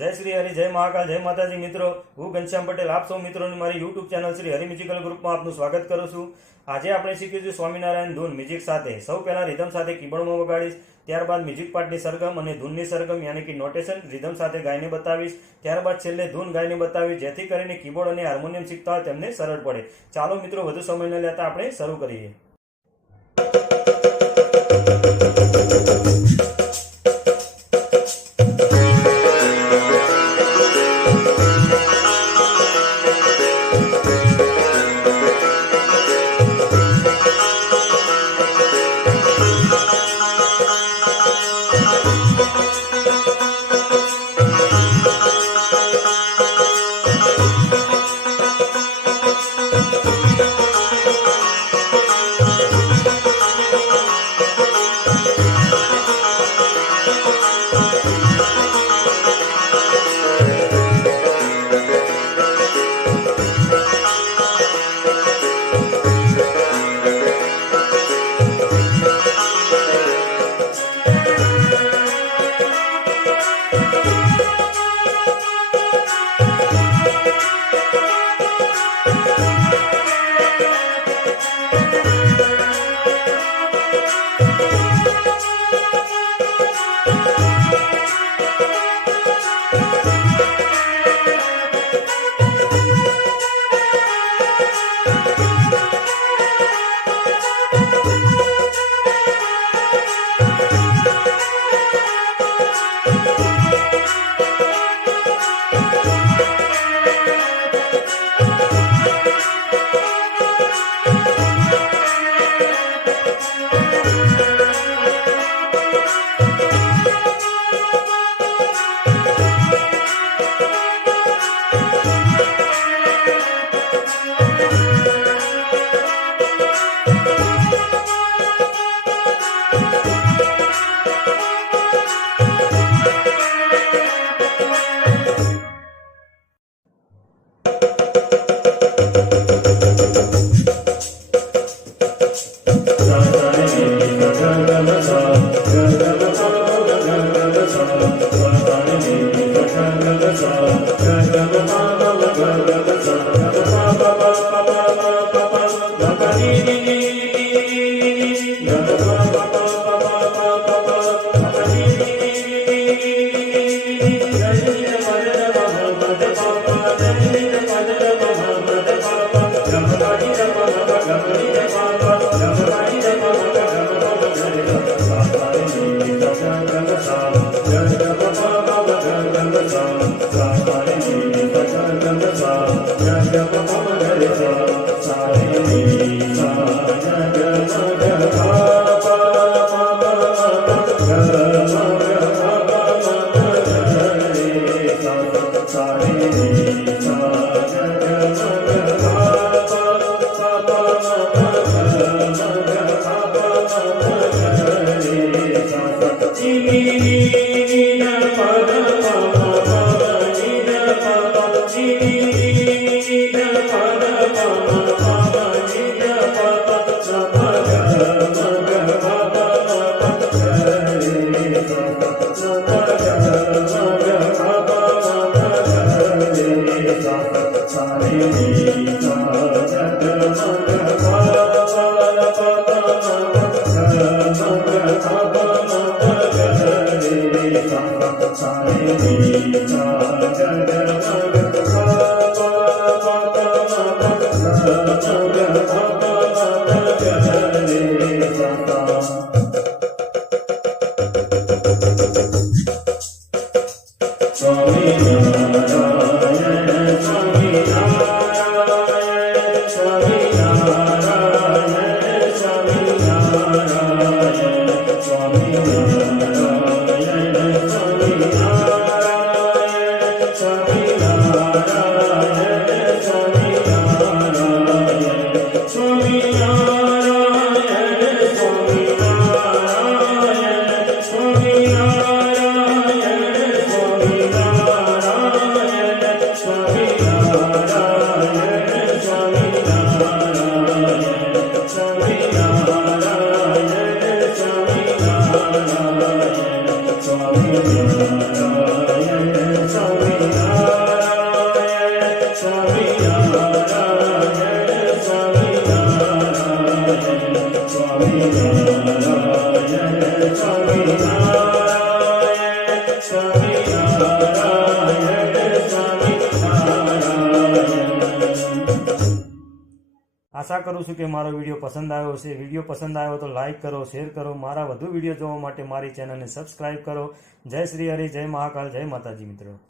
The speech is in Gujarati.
જય શ્રી હરિ, જય મહાકાલ, જય માતાજી મિત્રો. હું ઘનશ્યામ પટેલ આપ સૌ મિત્રોની મારી YouTube channel Shri Hari musical ગ્રુપમાં આપનું સ્વાગત કરું છું. આજે આપણે શીખીશું સ્વામિનારાયણ ધૂન મ્યુઝિક સાથે. સૌ પહેલા રિધમ સાથે કીબોર્ડમાં વગાડીશ, ત્યારબાદ મ્યુઝિક પાર્ટની સરગમ અને ધૂનની સરગમ યાની કે નોટેશન રિધમ સાથે ગાઈને બતાવીશ, ત્યારબાદ છેલ્લે ધૂન ગાઈને બતાવીશ, જેથી કરીને કીબોર્ડ અને હાર્મોનિયમ શીખતા હોય તેમને સરળ પડે. ચાલો મિત્રો, વધુ સમય ન લેતા આપણે શરૂ કરીએ. Swami Narayana, Swami Narayana. આશા કરું છું કે મારો વિડીયો પસંદ આવ્યો હશે. વિડીયો પસંદ આવ્યો તો લાઇક કરો, શેર કરો. મારા વધુ વિડીયો જોવા માટે મારી ચેનલને સબસ્ક્રાઇબ કરો. જય શ્રી હરિ, જય મહાકાલ, જય માતાજી મિત્રો.